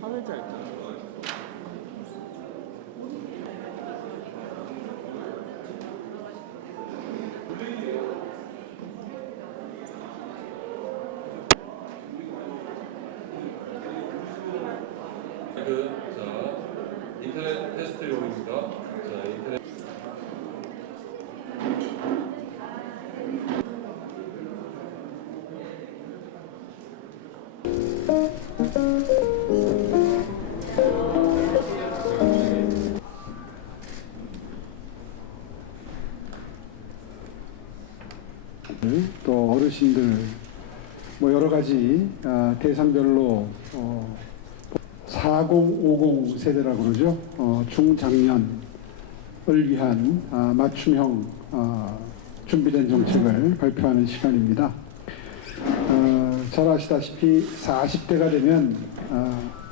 3회차 했잖아. 인터넷 테스트용입니다. 인터넷. 또 어르신들 뭐 여러 가지 대상별로 4050 세대라고 그러죠. 중장년을 위한 맞춤형 준비된 정책을 발표하는 시간입니다. 잘 아시다시피 40대가 되면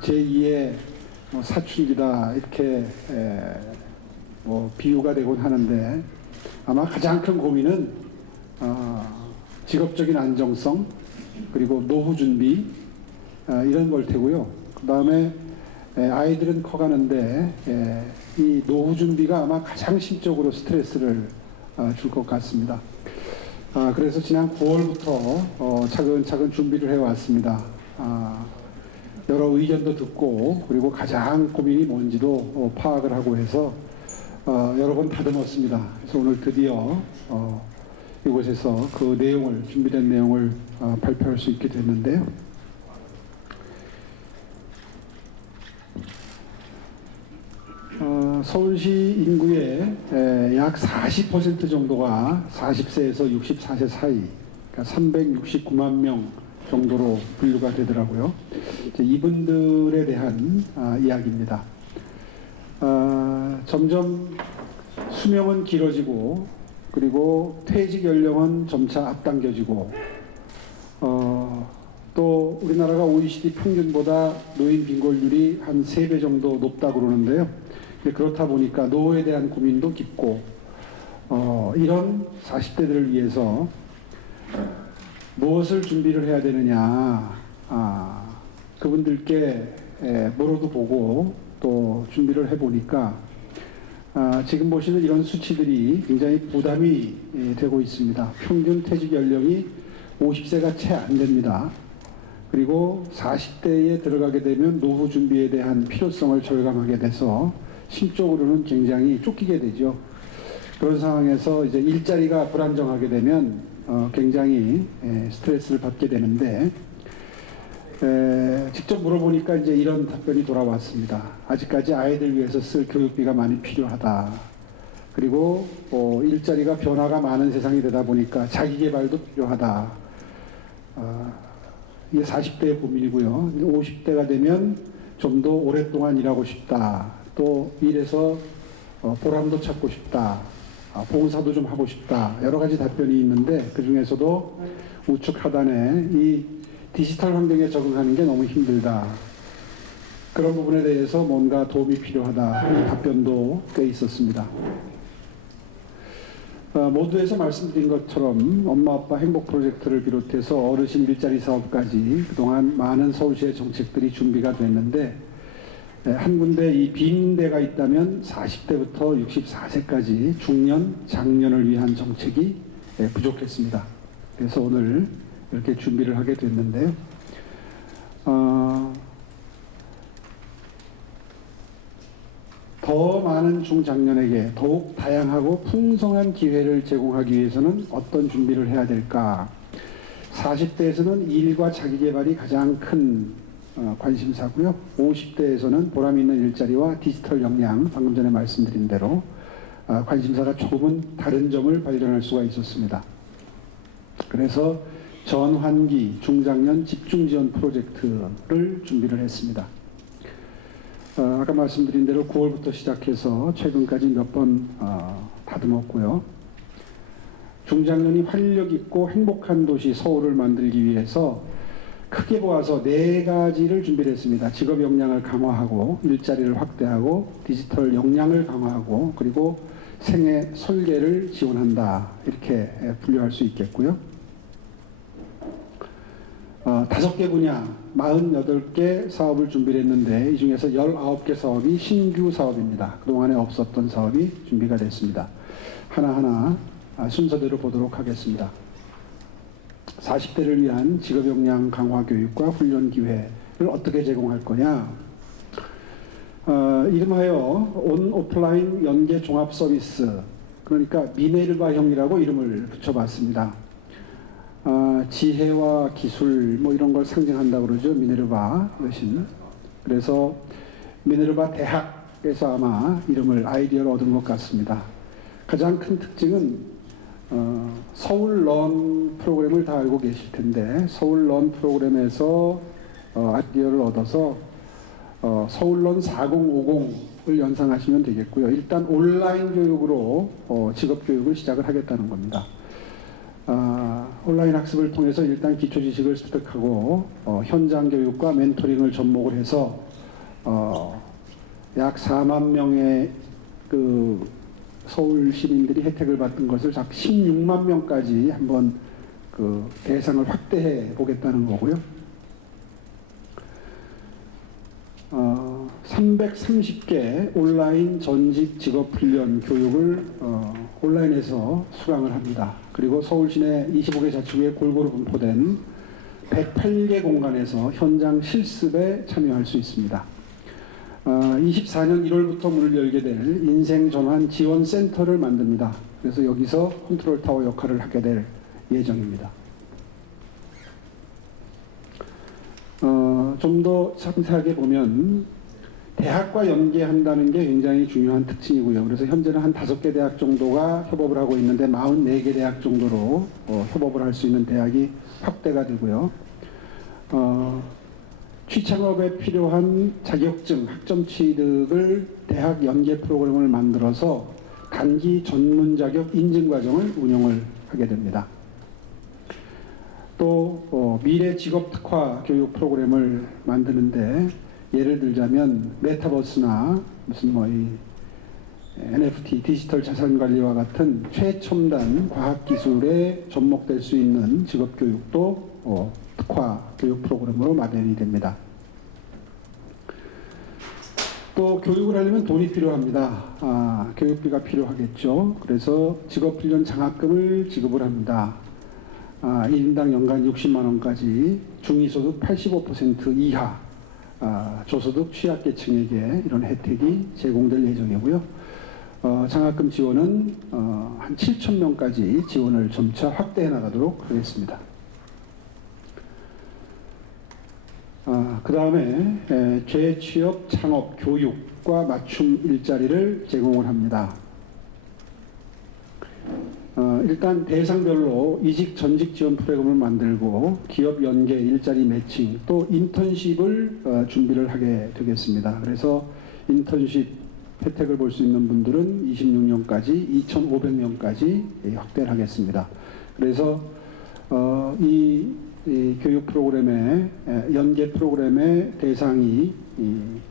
제2의 사춘기다 이렇게 뭐 비유가 되곤 하는데 아마 가장 큰 고민은 직업적인 안정성 그리고 노후 준비 이런 걸 테고요. 그 다음에 아이들은 커가는데 이 노후 준비가 아마 가장 심적으로 스트레스를 줄 것 같습니다. 그래서 지난 9월부터 차근차근 준비를 해왔습니다. 여러 의견도 듣고 그리고 가장 고민이 뭔지도 파악을 하고 해서 여러 번 다듬었습니다. 그래서 오늘 드디어 이곳에서 그 내용을 준비된 내용을 발표할 수 있게 됐는데요. 서울시 인구의 약 40% 정도가 40세에서 64세 사이, 그러니까 369만 명 정도로 분류가 되더라고요. 이분들에 대한 이야기입니다. 점점 수명은 길어지고 그리고 퇴직 연령은 점차 앞당겨지고 또 우리나라가 OECD 평균보다 노인 빈곤율이 한 3배 정도 높다고 그러는데요. 그렇다 보니까 노후에 대한 고민도 깊고 이런 40대들을 위해서 무엇을 준비를 해야 되느냐 그분들께 물어도 보고 또 준비를 해보니까 지금 보시는 이런 수치들이 굉장히 부담이 되고 있습니다. 평균 퇴직 연령이 50세가 채 안 됩니다. 그리고 40대에 들어가게 되면 노후 준비에 대한 필요성을 절감하게 돼서 심적으로는 굉장히 쫓기게 되죠. 그런 상황에서 이제 일자리가 불안정하게 되면 굉장히 스트레스를 받게 되는데 직접 물어보니까 이제 이런 답변이 돌아왔습니다. 아직까지 아이들 위해서 쓸 교육비가 많이 필요하다. 그리고 일자리가 변화가 많은 세상이 되다 보니까 자기 개발도 필요하다. 이게 40대의 고민이고요. 50대가 되면 좀 더 오랫동안 일하고 싶다. 또 일해서 보람도 찾고 싶다. 봉사도 좀 하고 싶다. 여러 가지 답변이 있는데 그 중에서도 우측 하단에 이 디지털 환경에 적응하는 게 너무 힘들다. 그런 부분에 대해서 뭔가 도움이 필요하다. 답변도 꽤 있었습니다. 모두에서 말씀드린 것처럼 엄마 아빠 행복 프로젝트를 비롯해서 어르신 일자리 사업까지 그동안 많은 서울시의 정책들이 준비가 됐는데 한 군데 이 빈 데가 있다면 40대부터 64세까지 중년, 장년을 위한 정책이 부족했습니다. 그래서 오늘 이렇게 준비를 하게 됐는데요. 더 많은 중장년에게 더욱 다양하고 풍성한 기회를 제공하기 위해서는 어떤 준비를 해야 될까? 40대에서는 일과 자기개발이 가장 큰 관심사고요. 50대에서는 보람 있는 일자리와 디지털 역량, 방금 전에 말씀드린 대로 관심사가 조금은 다른 점을 발견할 수가 있었습니다. 그래서 전환기 중장년 집중지원 프로젝트를 준비를 했습니다. 아까 말씀드린 대로 9월부터 시작해서 최근까지 몇 번 다듬었고요. 중장년이 활력 있고 행복한 도시 서울을 만들기 위해서 크게 보아서 4가지를 준비를 했습니다. 직업 역량을 강화하고 일자리를 확대하고 디지털 역량을 강화하고 그리고 생애 설계를 지원한다. 이렇게 분류할 수 있겠고요. 5개 분야 48개 사업을 준비를 했는데 이 중에서 19개 사업이 신규 사업입니다. 그동안에 없었던 사업이 준비가 됐습니다. 하나하나 순서대로 보도록 하겠습니다. 40대를 위한 직업 역량 강화 교육과 훈련 기회를 어떻게 제공할 거냐? 이름하여 온 오프라인 연계 종합 서비스, 그러니까 미네르바형이라고 이름을 붙여봤습니다. 지혜와 기술 뭐 이런 걸 상징한다고 그러죠. 미네르바 대신. 그래서 미네르바 대학에서 아마 이름을 아이디어를 얻은 것 같습니다. 가장 큰 특징은 서울 런 프로그램을 다 알고 계실 텐데 서울 런 프로그램에서 아이디어를 얻어서 서울 런 4050을 연상하시면 되겠고요. 일단 온라인 교육으로 직업 교육을 시작을 하겠다는 겁니다. 온라인 학습을 통해서 일단 기초 지식을 습득하고 현장 교육과 멘토링을 접목을 해서 약 4만 명의 그 서울 시민들이 혜택을 받은 것을 약 16만 명까지 한번 그 대상을 확대해 보겠다는 거고요. 330개 온라인 전직 직업 훈련 교육을 온라인에서 수강을 합니다. 그리고 서울 시내 25개 자치구에 골고루 분포된 108개 공간에서 현장 실습에 참여할 수 있습니다. 24년 1월부터 문을 열게 될 인생 전환 지원 센터를 만듭니다. 그래서 여기서 컨트롤 타워 역할을 하게 될 예정입니다. 좀 더 상세하게 보면 대학과 연계한다는 게 굉장히 중요한 특징이고요. 그래서 현재는 한 5개 대학 정도가 협업을 하고 있는데 44개 대학 정도로 협업을 할 수 있는 대학이 확대가 되고요. 취창업에 필요한 자격증, 학점 취득을 대학 연계 프로그램을 만들어서 단기 전문 자격 인증 과정을 운영을 하게 됩니다. 또 미래 직업 특화 교육 프로그램을 만드는데 예를 들자면 메타버스나 무슨 이 NFT 디지털 자산 관리와 같은 최첨단 과학 기술에 접목될 수 있는 직업 교육도 특화 교육 프로그램으로 마련이 됩니다. 또 교육을 하려면 돈이 필요합니다. 교육비가 필요하겠죠. 그래서 직업훈련 장학금을 지급을 합니다. 1인당 연간 60만 원까지 중위소득 85% 이하 저소득 취약계층에게 이런 혜택이 제공될 예정이고요. 장학금 지원은 한 7천 명까지 지원을 점차 확대해 나가도록 하겠습니다. 그 다음에 재취업 창업 교육과 맞춤 일자리를 제공을 합니다. 일단 대상별로 이직 전직 지원 프로그램을 만들고 기업 연계 일자리 매칭 또 인턴십을 준비를 하게 되겠습니다. 그래서 인턴십 혜택을 볼 수 있는 분들은 26년까지 2,500명까지 확대를 하겠습니다. 그래서 이 교육 프로그램의 연계 프로그램의 대상이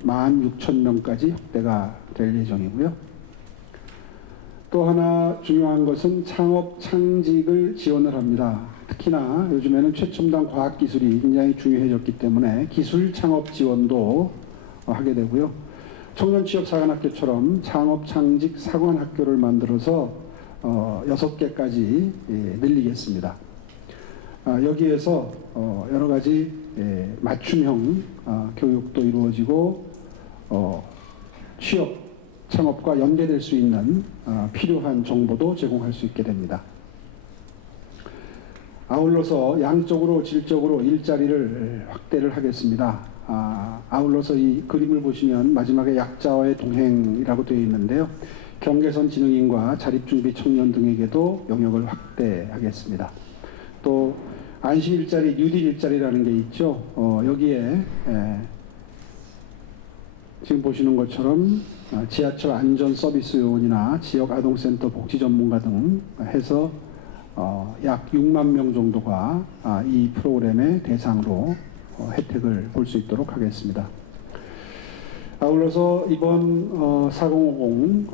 16,000명까지 확대가 될 예정이고요. 또 하나 중요한 것은 창업 창직을 지원을 합니다. 특히나 요즘에는 최첨단 과학기술이 굉장히 중요해졌기 때문에 기술 창업 지원도 하게 되고요. 청년취업사관학교처럼 창업 창직 사관학교를 만들어서 6개까지 늘리겠습니다. 여기에서 여러 가지 맞춤형 교육도 이루어지고 취업 창업과 연계될 수 있는 필요한 정보도 제공할 수 있게 됩니다. 아울러서 양적으로 질적으로 일자리를 확대를 하겠습니다. 아울러서 이 그림을 보시면 마지막에 약자와의 동행이라고 되어 있는데요. 경계선 지능인과 자립준비 청년 등에게도 영역을 확대하겠습니다. 또 안심 일자리, 뉴딜 일자리라는 게 있죠. 여기에 지금 보시는 것처럼 지하철 안전 서비스 요원이나 지역 아동센터 복지 전문가 등 해서 약 6만 명 정도가 이 프로그램의 대상으로 혜택을 볼 수 있도록 하겠습니다. 아울러서 이번 4050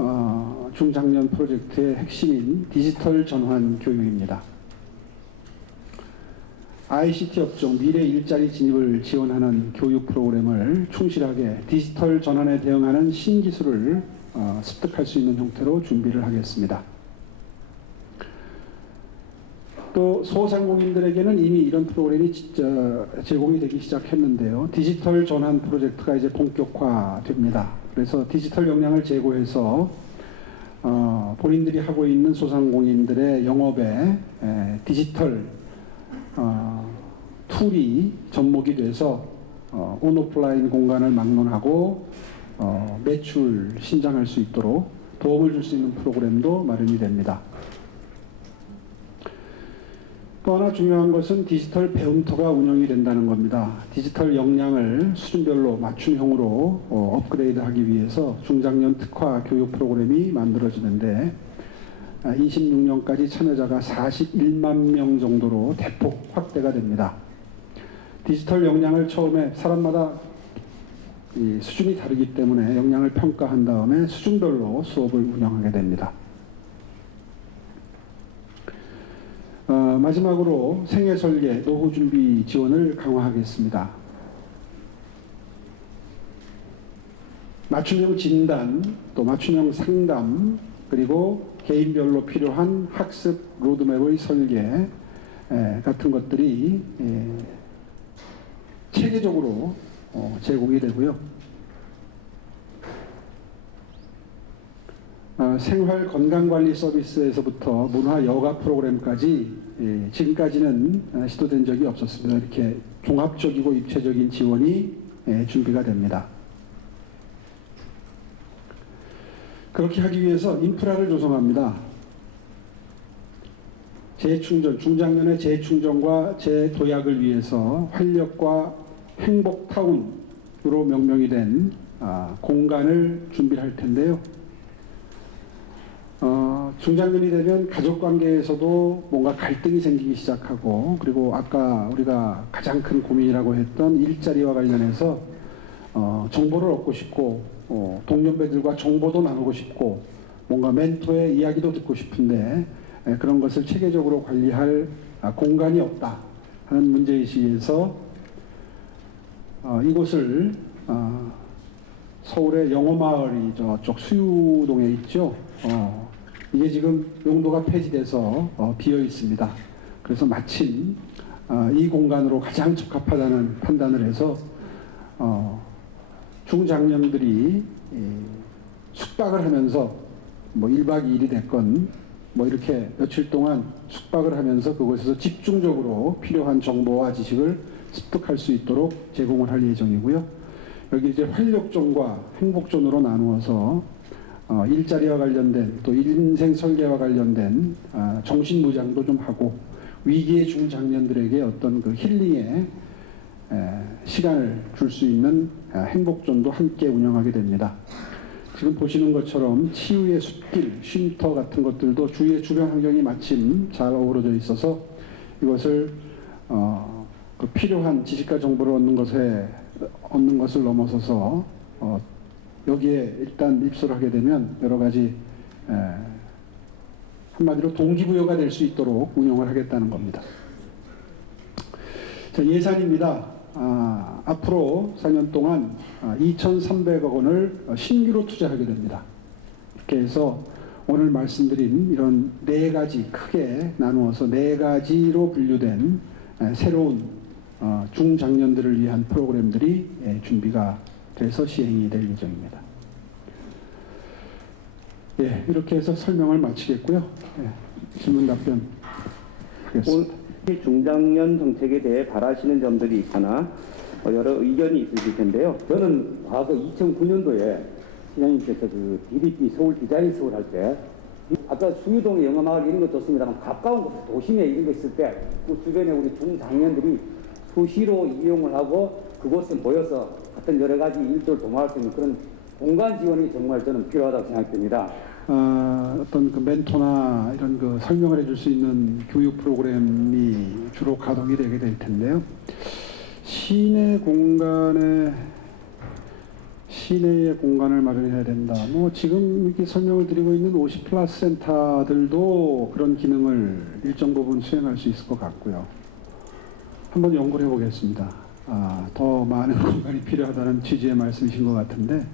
중장년 프로젝트의 핵심인 디지털 전환 교육입니다. ICT 업종 미래 일자리 진입을 지원하는 교육 프로그램을 충실하게 디지털 전환에 대응하는 신기술을 습득할 수 있는 형태로 준비를 하겠습니다. 또 소상공인들에게는 이미 이런 프로그램이 제공이 되기 시작했는데요. 디지털 전환 프로젝트가 이제 본격화됩니다. 그래서 디지털 역량을 제고해서 본인들이 하고 있는 소상공인들의 영업에 디지털 툴이 접목이 돼서 온오프라인 공간을 막론하고 매출 신장할 수 있도록 도움을 줄 수 있는 프로그램도 마련이 됩니다. 또 하나 중요한 것은 디지털 배움터가 운영이 된다는 겁니다. 디지털 역량을 수준별로 맞춤형으로 업그레이드하기 위해서 중장년 특화 교육 프로그램이 만들어지는데 26년까지 참여자가 41만 명 정도로 대폭 확대가 됩니다. 디지털 역량을 처음에 사람마다 수준이 다르기 때문에 역량을 평가한 다음에 수준별로 수업을 운영하게 됩니다. 마지막으로 생애 설계, 노후 준비 지원을 강화하겠습니다. 맞춤형 진단, 또 맞춤형 상담, 그리고 개인별로 필요한 학습 로드맵의 설계 같은 것들이 체계적으로 제공이 되고요. 생활 건강관리 서비스에서부터 문화 여가 프로그램까지 지금까지는 시도된 적이 없었습니다. 이렇게 종합적이고 입체적인 지원이 준비가 됩니다. 그렇게 하기 위해서 인프라를 조성합니다. 재충전, 중장년의 재충전과 재도약을 위해서 활력과 행복타운으로 명명이 된 공간을 준비할 텐데요. 중장년이 되면 가족관계에서도 뭔가 갈등이 생기기 시작하고, 그리고 아까 우리가 가장 큰 고민이라고 했던 일자리와 관련해서 정보를 얻고 싶고 동년배들과 정보도 나누고 싶고 뭔가 멘토의 이야기도 듣고 싶은데 그런 것을 체계적으로 관리할 공간이 없다 하는 문제의식에서 이곳을 서울의 영어마을이 저쪽 수유동에 있죠. 이게 지금 용도가 폐지돼서 비어 있습니다. 그래서 마침 이 공간으로 가장 적합하다는 판단을 해서 중장년들이 숙박을 하면서 뭐 1박 2일이 됐건 뭐 이렇게 며칠 동안 숙박을 하면서 그곳에서 집중적으로 필요한 정보와 지식을 습득할 수 있도록 제공을 할 예정이고요. 여기 이제 활력존과 행복존으로 나누어서 일자리와 관련된 또 인생 설계와 관련된 정신무장도 좀 하고 위기의 중장년들에게 어떤 그 힐링의 시간을 줄 수 있는 행복존도 함께 운영하게 됩니다. 지금 보시는 것처럼 치유의 숲길, 쉼터 같은 것들도 주위의 주변 환경이 마침 잘 어우러져 있어서 이것을 그 필요한 지식과 정보를 얻는 것을 넘어서서 여기에 일단 입소를 하게 되면 여러 가지 한마디로 동기부여가 될 수 있도록 운영을 하겠다는 겁니다. 자, 예산입니다. 앞으로 4년 동안 2,300억 원을 신규로 투자하게 됩니다. 이렇게 해서 오늘 말씀드린 이런 네 가지 크게 나누어서 네 가지로 분류된 새로운 중장년들을 위한 프로그램들이 준비가 돼서 시행이 될 예정입니다. 예, 이렇게 해서 설명을 마치겠고요. 질문 답변 하겠습니다. 오늘 중장년 정책에 대해 바라시는 점들이 있거나 여러 의견이 있으실 텐데요. 저는 과거 2009년도에 시장님께서 그 DDP 서울 디자인 서울 할 때 아까 수유동의 영화마을 이런 것 좋습니다만 가까운 곳 도심에 이런 거 있을 때 그 주변에 우리 중장년들이 수시로 이용을 하고 그곳에 모여서 어떤 여러 가지 일조를 도모할 수 있는 그런 공간 지원이 정말 저는 필요하다고 생각됩니다. 어떤 그 멘토나 이런 그 설명을 해줄 수 있는 교육 프로그램이 주로 가동이 되게 될 텐데요. 시내의 공간을 마련해야 된다. 뭐 지금 이렇게 설명을 드리고 있는 50+ 센터들도 그런 기능을 일정 부분 수행할 수 있을 것 같고요. 한번 연구를 해보겠습니다. 더 많은 공간이 필요하다는 취지의 말씀이신 것 같은데,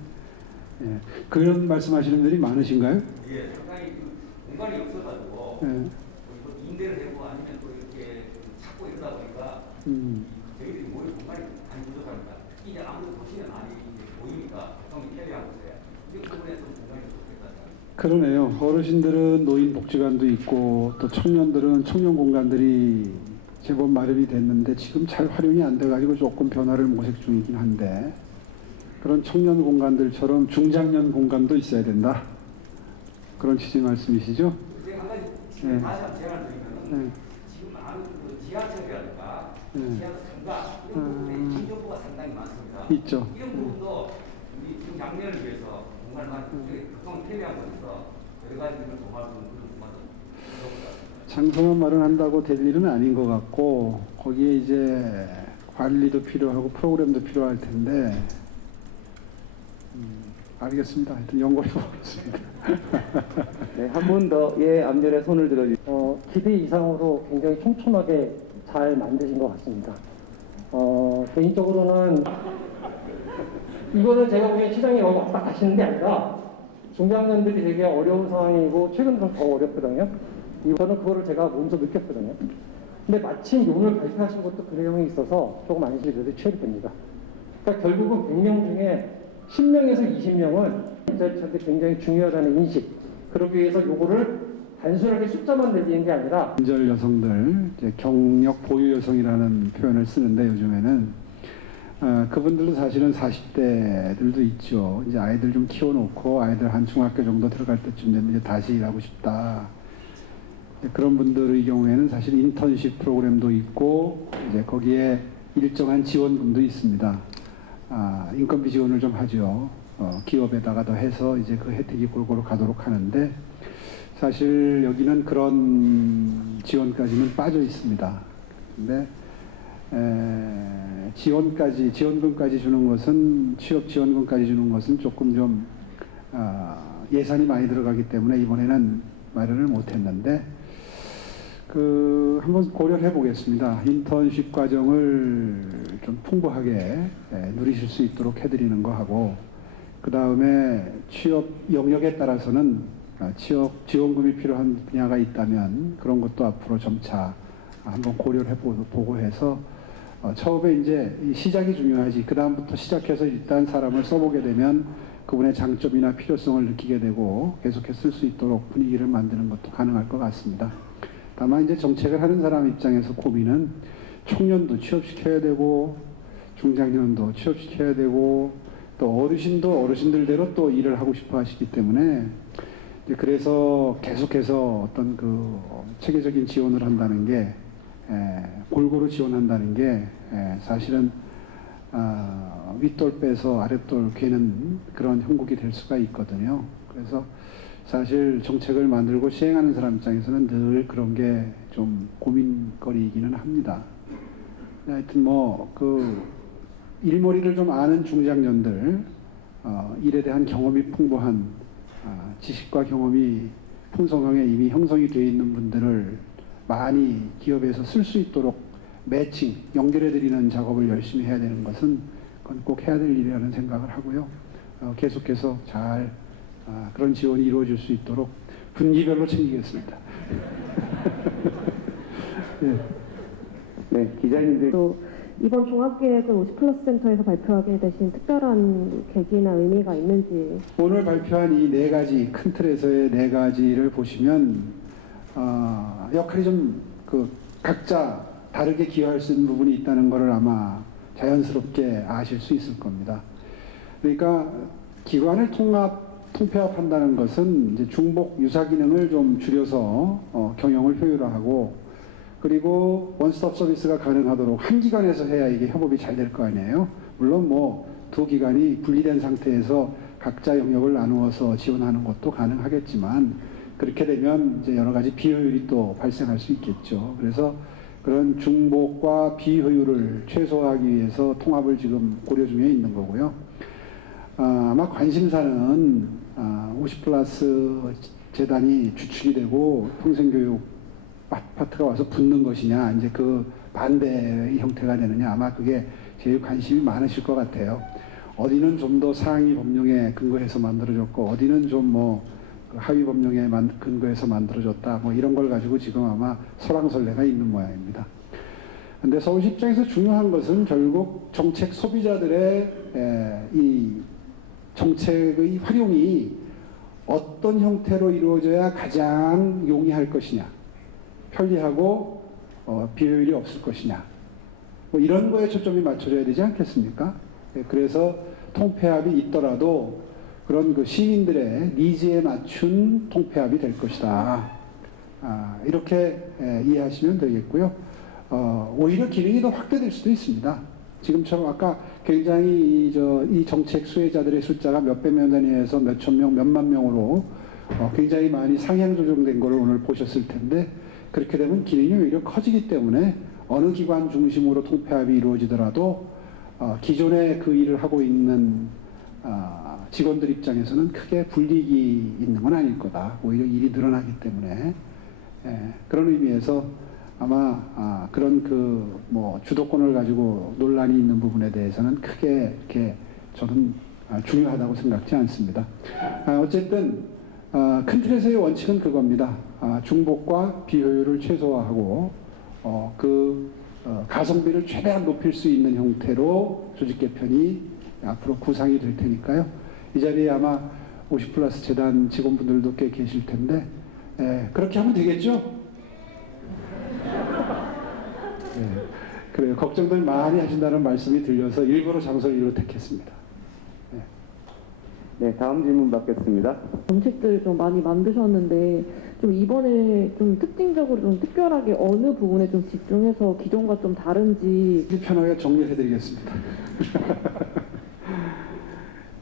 예, 그런 말씀하시는 분들이 많으신가요? 예, 상당히 그 공간이 없어가지고 예, 뭐 임대를 하고 아니면 또 이렇게 찾고 이러다 보니까 저희들이 모일 공간이 많이 부족합니다. 특히 이제 아무래도 도시에 많이 이제 보이니까 교통이 편리한 곳에 이 부분에 좀 공간이 부족했다. 그러네요. 어르신들은 노인 복지관도 있고 또 청년들은 청년 공간들이 제법 마련이 됐는데 지금 잘 활용이 안 돼가지고 조금 변화를 모색 중이긴 한데 그런 청년 공간들처럼 중장년 공간도 있어야 된다. 그런 취지 말씀이시죠? 제가 한 가지 네. 다시 한번 제안을 드리면 네. 지금 많은 그 지하철이라든가 네. 지하 상가 이런 부분에 진정보가 상당히 많습니다. 있죠. 이런 부분도 우리 지금 양면을 위해서 공간을 많이 교통 편리한 곳에서 여러 가지 일을 도모하는 그런 공간도 있습니다. 장소만 마련한다고 될 일은 아닌 것 같고 거기에 이제 관리도 필요하고 프로그램도 필요할 텐데 알겠습니다. 하여튼 연구해 보겠습니다. 네, 한 분 더 앞면에 손을 들어주시죠. 기대 이상으로 굉장히 촘촘하게 잘 만드신 것 같습니다. 개인적으로는 이거는 제가 보기엔 시장이 너무 왔다 가시는 게 아니라 중장년들이 되게 어려운 상황이고 최근 좀 더 어렵거든요. 저는 그거를 제가 몸소 느꼈거든요. 근데 마침 오늘 발표하신 것도 그 내용이 있어서 조금 안심이 돼서 취업이 됩니다. 그러니까 결국은 100명 중에 10명에서 20명은 저한테 굉장히 중요하다는 인식. 그러기 위해서 요거를 단순하게 숫자만 내리는 게 아니라 인절 여성들, 이제 경력 보유 여성이라는 표현을 쓰는데 요즘에는 그분들도 사실은 40대들도 있죠. 이제 아이들 좀 키워놓고 아이들 한 중학교 정도 들어갈 때쯤 되면 이제 다시 일하고 싶다. 그런 분들의 경우에는 사실 인턴십 프로그램도 있고 이제 거기에 일정한 지원금도 있습니다. 인건비 지원을 좀 하죠. 기업에다가 더 해서 이제 그 혜택이 골고루 가도록 하는데 사실 여기는 그런 지원까지는 빠져 있습니다. 근데 지원금까지 주는 것은 취업 지원금까지 주는 것은 조금 좀 예산이 많이 들어가기 때문에 이번에는 마련을 못했는데 한번 고려해 보겠습니다. 인턴십 과정을 좀 풍부하게 누리실 수 있도록 해드리는 거 하고 그 다음에 취업 영역에 따라서는 취업 지원금이 필요한 분야가 있다면 그런 것도 앞으로 점차 한번 고려를 해보고 해서 처음에 이제 시작이 중요하지 그 다음부터 시작해서 일단 사람을 써보게 되면 그분의 장점이나 필요성을 느끼게 되고 계속해 쓸 수 있도록 분위기를 만드는 것도 가능할 것 같습니다. 다만 이제 정책을 하는 사람 입장에서 고민은 청년도 취업시켜야 되고 중장년도 취업시켜야 되고 또 어르신도 어르신들대로 또 일을 하고 싶어 하시기 때문에 그래서 계속해서 어떤 그 체계적인 지원을 한다는 게 골고루 지원한다는 게 사실은 윗돌 빼서 아랫돌 괴는 그런 형국이 될 수가 있거든요. 그래서 사실 정책을 만들고 시행하는 사람 입장에서는 늘 그런 게 좀 고민거리이기는 합니다. 하여튼 일머리를 좀 아는 중장년들, 일에 대한 경험이 풍부한 지식과 경험이 풍성하게 이미 형성이 되어 있는 분들을 많이 기업에서 쓸 수 있도록 매칭, 연결해드리는 작업을 열심히 해야 되는 것은 그건 꼭 해야 될 일이라는 생각을 하고요. 계속해서 잘 그런 지원이 이루어질 수 있도록 분기별로 챙기겠습니다. 네. 네, 기자님들. 또 이번 종합계획을 50플러스 센터에서 발표하게 되신 특별한 계기나 의미가 있는지. 오늘 발표한 이 네 가지 큰 틀에서의 네 가지를 보시면 역할이 좀 각자 다르게 기여할 수 있는 부분이 있다는 것을 아마 자연스럽게 아실 수 있을 겁니다. 그러니까 기관을 통폐합한다는 것은 이제 중복 유사 기능을 좀 줄여서 경영을 효율화하고 그리고 원스톱 서비스가 가능하도록 한 기관에서 해야 이게 협업이 잘 될 거 아니에요. 물론 두 기관이 분리된 상태에서 각자 영역을 나누어서 지원하는 것도 가능하겠지만 그렇게 되면 이제 여러 가지 비효율이 또 발생할 수 있겠죠. 그래서 그런 중복과 비효율을 최소화하기 위해서 통합을 지금 고려 중에 있는 거고요. 아마 관심사는 50플러스 재단이 주축이 되고 평생교육 파트가 와서 붙는 것이냐, 이제 그 반대의 형태가 되느냐, 아마 그게 제일 관심이 많으실 것 같아요. 어디는 좀 더 상위 법령에 근거해서 만들어졌고 어디는 좀 뭐 하위 법령에 근거해서 만들어졌다, 뭐 이런 걸 가지고 지금 아마 설왕설래가 있는 모양입니다. 근데 서울시 입장에서 중요한 것은 결국 정책 소비자들의 이 정책의 활용이 어떤 형태로 이루어져야 가장 용이할 것이냐, 편리하고 비효율이 없을 것이냐, 뭐 이런 거에 초점이 맞춰져야 되지 않겠습니까? 그래서 통폐합이 있더라도 그런 그 시민들의 니즈에 맞춘 통폐합이 될 것이다. 이렇게 이해하시면 되겠고요. 오히려 기능이 더 확대될 수도 있습니다. 지금처럼 아까 굉장히 이 정책 수혜자들의 숫자가 몇백 명 단위에서 몇천 명, 몇만 명으로 굉장히 많이 상향 조정된 것을 오늘 보셨을 텐데, 그렇게 되면 기능이 오히려 커지기 때문에 어느 기관 중심으로 통폐합이 이루어지더라도 기존에 그 일을 하고 있는 직원들 입장에서는 크게 불이익이 있는 건 아닐 거다. 오히려 일이 늘어나기 때문에 그런 의미에서 아마 그런 그 뭐 주도권을 가지고 논란이 있는 부분에 대해서는 크게 이렇게 저는 중요하다고 생각지 않습니다. 어쨌든 큰 틀에서의 원칙은 그겁니다. 중복과 비효율을 최소화하고 가성비를 최대한 높일 수 있는 형태로 조직 개편이 앞으로 구상이 될 테니까요. 이 자리에 아마 50플러스 재단 직원분들도 꽤 계실 텐데 그렇게 하면 되겠죠? 그래요. 걱정들 많이 하신다는 말씀이 들려서 일부러 장소를 택했습니다. 네, 다음 질문 받겠습니다. 정책들 좀 많이 만드셨는데 좀 이번에 좀 특징적으로 좀 특별하게 어느 부분에 좀 집중해서 기존과 좀 다른지 편하게 정리해드리겠습니다.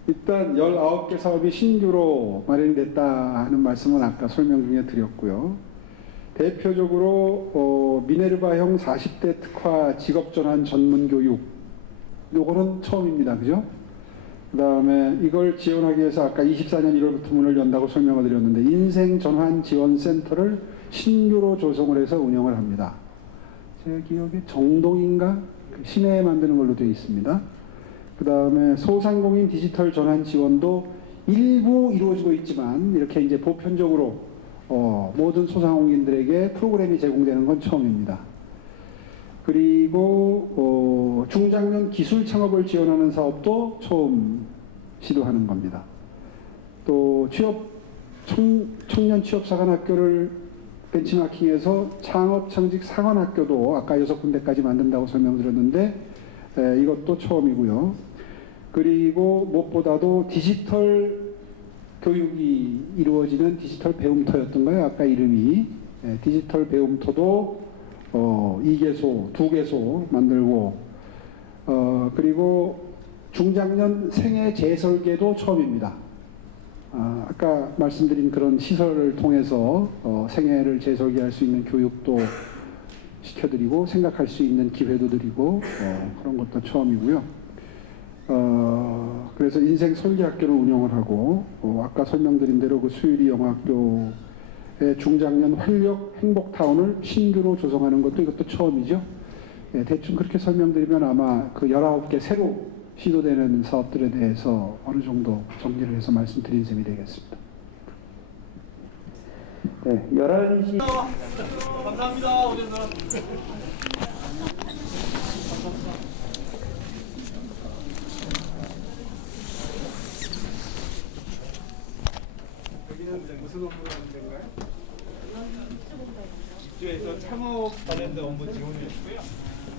일단 19개 사업이 신규로 마련됐다 하는 말씀은 아까 설명 중에 드렸고요. 대표적으로 미네르바형 40대 특화 직업전환 전문교육, 요거는 처음입니다. 그죠? 그 다음에 이걸 지원하기 위해서 아까 24년 1월부터 문을 연다고 설명을 드렸는데 인생전환지원센터를 신규로 조성을 해서 운영을 합니다. 제 기억에 정동인가? 시내에 만드는 걸로 되어 있습니다. 그 다음에 소상공인 디지털 전환 지원도 일부 이루어지고 있지만 이렇게 이제 보편적으로 모든 소상공인들에게 프로그램이 제공되는 건 처음입니다. 그리고 중장년 기술 창업을 지원하는 사업도 처음 시도하는 겁니다. 또 청년 취업사관학교를 벤치마킹해서 창업창직 사관학교도 아까 6군데까지 만든다고 설명드렸는데 이것도 처음이고요. 그리고 무엇보다도 디지털 교육이 이루어지는 디지털 배움터였던 거예요. 아까 이름이. 디지털 배움터도 2개소, 2개소 만들고 그리고 중장년 생애 재설계도 처음입니다. 아까 말씀드린 그런 시설을 통해서 생애를 재설계할 수 있는 교육도 시켜드리고 생각할 수 있는 기회도 드리고 그런 것도 처음이고요. 그래서 인생 설계학교를 운영을 하고 아까 설명드린 대로 그 수유리 영화학교의 중장년 활력 행복타운을 신규로 조성하는 것도 이것도 처음이죠. 대충 그렇게 설명드리면 아마 그 19개 새로 시도되는 사업들에 대해서 어느 정도 정리를 해서 말씀드린 셈이 되겠습니다. 네, 11시. 감사합니다. 오전서. 여기는 무슨 업무를 하는 데인가요? 입주에서 창업 관련된 업무 지원을 해주고요.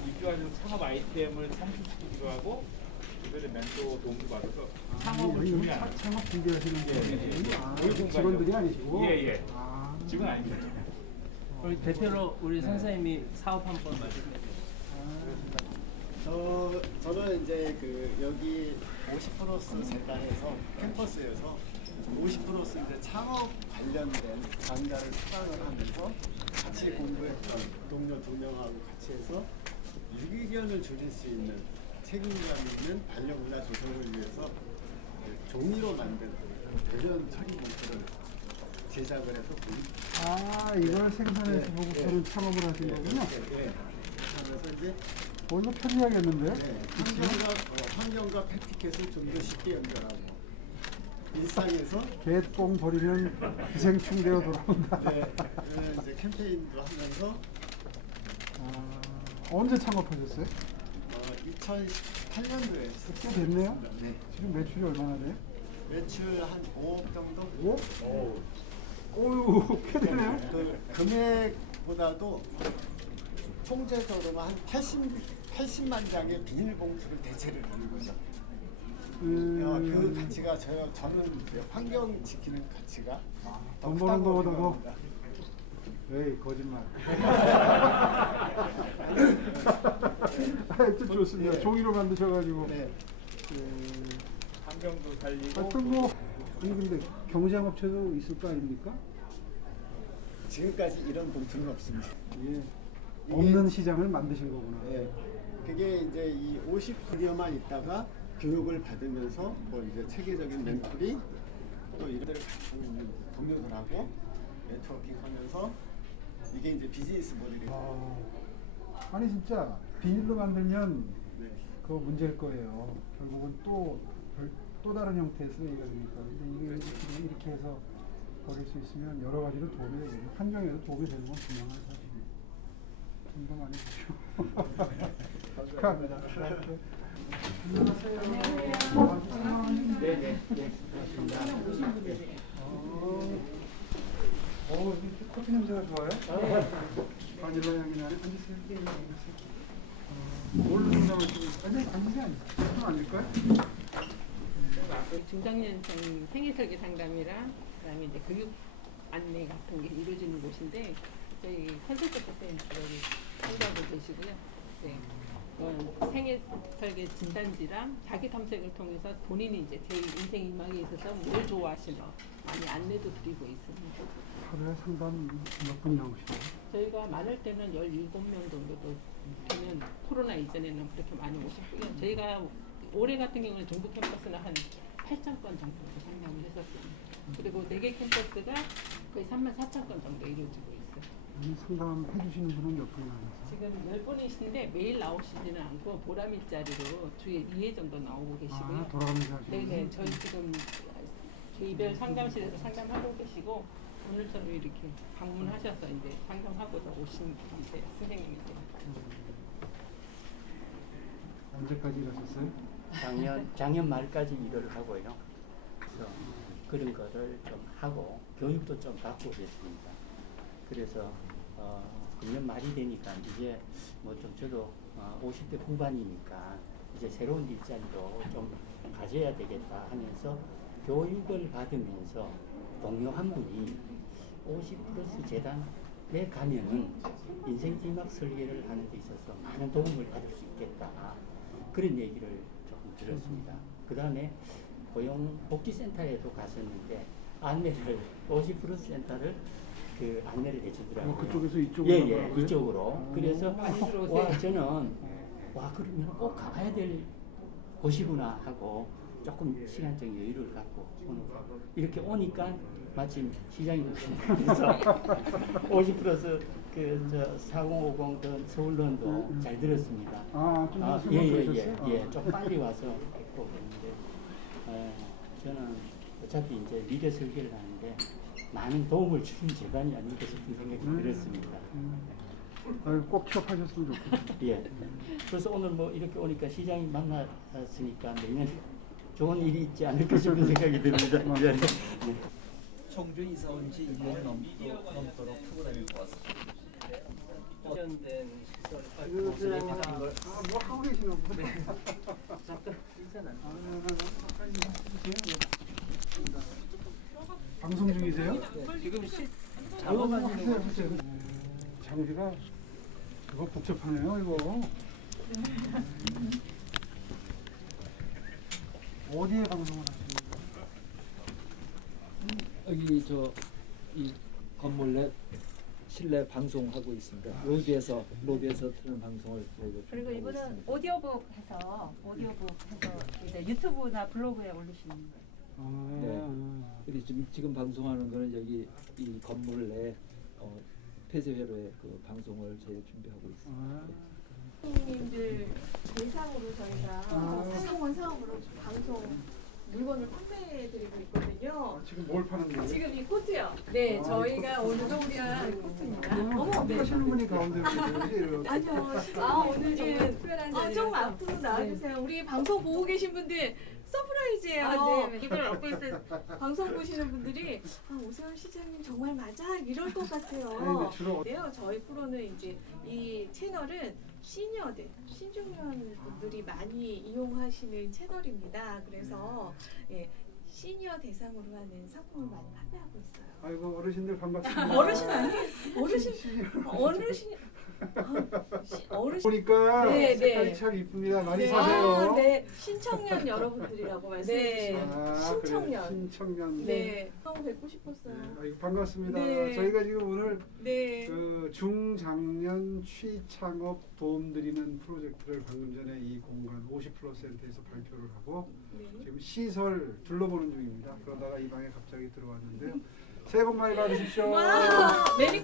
입주하는 창업 아이템을 산출시키기도 하고 주변에 멘토 도움도 받아서 창업을 준비하는 창업 준비하시는 분 직원들이 아니시고? 예예. 직원 아닙니다. 우리 대표로 우리 선생님이 사업 한번 말씀해 주세요. 저는 이제 여기 50% 재단에서 캠퍼스에서 50% 이제 창업 관련된 강좌를 수강을 하면서 같이 공부했던 동료 2명하고 같이 해서 유기견을 줄일 수 있는 책임감 있는 반려문화 조성을 위해서 종이로 만든 대전 책임봉투를 제작을 해서 이걸 생산해서 보고서는 창업을 하신 거군요. 하면서 이제 이거 편리하겠는데? 환경과 팩티켓을 좀 더 쉽게 연결하고 일상에서 개똥 버리면 기생충 되어 돌아온다. 이제 캠페인도 하면서 언제 창업하셨어요? 2018년도에 꽤 됐네요. 네. 지금 매출이 얼마나 돼요? 매출 한 5억 정도? 5억? 오유, 꽤 되네요. 그 금액보다도 총재적으로 한 80만 장의 비닐봉투를 대체를 하는 거죠. 그 가치가 저는 환경 지키는 가치가 더 돈 버는 크다고 거보다도 생각합니다. 에이 거짓말. 하여튼 좋습니다. 네. 종이로 만드셔가지고. 네. 환경도 살리고. 하여튼 뭐 아니 근데 경쟁업체도 있을 거 아닙니까? 지금까지 이런 봉투는 없습니다. 예. 없는 시장을 만드신 거구나. 예. 그게 이제 이 50분여만 있다가 교육을 받으면서 뭐 이제 체계적인 멘토링 또 이런 데를 갖고 있는 동료들하고 네트워킹하면서 이게 이제 비즈니스 모델이에요. 아니 진짜 비닐로 만들면 네. 그거 문제일 거예요. 결국은 또 다른 형태의 쓰레기가 되니까. 근데 이게 이렇게 해서 버릴 수 있으면 여러 가지로 도움이 되고 환경에도 도움이 되는 건 분명한 사실이에요. 좀 더 많이 주시오. 축하합니다. 안녕하세요. 네네. 고맙습니다. 커피 냄새가 좋아요? 바닐라 향이 나네. 앉으세요. 뭘로 준비하시고 있어요? 앉으세요. 좀 앉을까요? 중장년층 생애설계 상담이랑 그다음에 이제 교육 안내 같은 게 이루어지는 곳인데 저희 컨설턴트 센터를 상담하고 계시고요. 네. 생애 설계 진단지랑 자기 탐색을 통해서 본인이 이제 제 인생 인망에 있어서 뭘 좋아하시나 많이 안내도 드리고 있습니다. 하루에 상담 몇 분 나오시나요? 저희가 많을 때는 17명 정도도 되면 코로나 이전에는 그렇게 많이 오셨고요. 저희가 올해 같은 경우는 중부 캠퍼스는 한 8,000건 정도 상담을 했었습니다. 그리고 4개 캠퍼스가 거의 34,000건 정도 이루어지고 있어요. 상담 해주시는 분은 몇 분이나 계세요? 지금 10분이신데 매일 나오시지는 않고 보람 일자리로 주에 2회 정도 나오고 계시고요. 돌아가면서 하시는 네네. 저희 지금 개별 상담실에서 상담하고 계시고 오늘처럼 이렇게 방문하셔서 이제 상담하고자 오신 이제 선생님이세요. 언제까지 일하셨어요? 작년 말까지 일을 하고요. 그래서 그런 거를 좀 하고 교육도 좀 받고 계십니다. 그래서 금년 말이 되니까 이제 뭐 좀 저도 50대 후반이니까 이제 새로운 일자리도 좀 가져야 되겠다 하면서 교육을 받으면서 동료 한 분이 50+ 재단에 가면은 인생 진학 설계를 하는 데 있어서 많은 도움을 받을 수 있겠다. 그런 얘기를 조금 들었습니다. 그 다음에 고용복지센터에도 갔었는데 안내를 50+ 센터를 그 안내를 해주더라고요. 그쪽에서 이쪽으로? 예, 이쪽으로. 그래서 와 저는 와 그러면 꼭 가봐야 될 곳이구나 하고 조금 시간적 여유를 갖고 이렇게 오니까 마침 시장님 그래서 50+ 그 4050 서울론도 잘 들었습니다. 좀 빨리 와서 했고 그런데 저는 어차피 이제 미래 설계를 하는데 많은 도움을 주는 재단이 아닐까 싶은 생각이 들었습니다. 꼭 취업하셨으면 좋겠어요. 예. 그래서 오늘 뭐 이렇게 오니까 시장이 만났으니까 내년 좋은 일이 있지 않을까 싶은 생각이 듭니다. 예. 청주 이사 온 지 1년 넘도록 타고 다니고 왔습니다. 발전된 뭐 하고 계시나 보네. 잠깐 인사는. 방송 중이세요? 지금 작업하시는 장비가 그거 복잡하네요 이거. 어디에 방송을 하시는 거예요? 여기 이 건물 내 실내 방송하고 있습니다. 로비에서 트는 방송을 그리고 이거는 오디오북 해서 이제 유튜브나 블로그에 올리시는 거예요. 네. 지금 방송하는 거는 여기 이 건물 내 폐쇄회로의 그 방송을 저희가 준비하고 있습니다. 소상공인들 대상으로 저희가 상원 사업으로 방송 물건을 판매해드리고 있거든요. 지금 뭘 파는 거예요? 지금 이 코트요. 네, 저희가 오늘 소개한 코트입니다. 어머, 네. 하시는 분이 가운데 계시지? 아니요. 오늘은 특별한 자리. 좀 앞으로 나와주세요. 우리 방송 보고 계신 분들 서프라이즈예요. 네. 이걸 얻고 있어요. 방송 보시는 분들이 오세훈 시장님 정말 맞아 이럴 것 같아요. 네요. 저희 프로는 이제 이 채널은 시니어들, 신중년 분들이 많이 이용하시는 채널입니다. 그래서 예, 시니어 대상으로 하는 상품을 많이 판매하고 있어요. 아이고 어르신들 반갑습니다. 어르신 아니에요? 어르신 보니까 네, 색깔이 네. 참 이쁩니다. 많이 네. 사세요. 네, 신청년 여러분들이라고 말씀해 주시죠. 신청년. 그래, 신청년. 네, 너무 뵙고 싶었어요. 아이고 반갑습니다. 네. 저희가 지금 오늘 네. 그 중장년 취창업 도움드리는 프로젝트를 방금 전에 이 공간 50%에서 발표를 하고 지금 시설 둘러보는 중입니다. 그러다가 이 방에 갑자기 들어왔는데요. 새해 복 많이 받으십시오. 와, 메리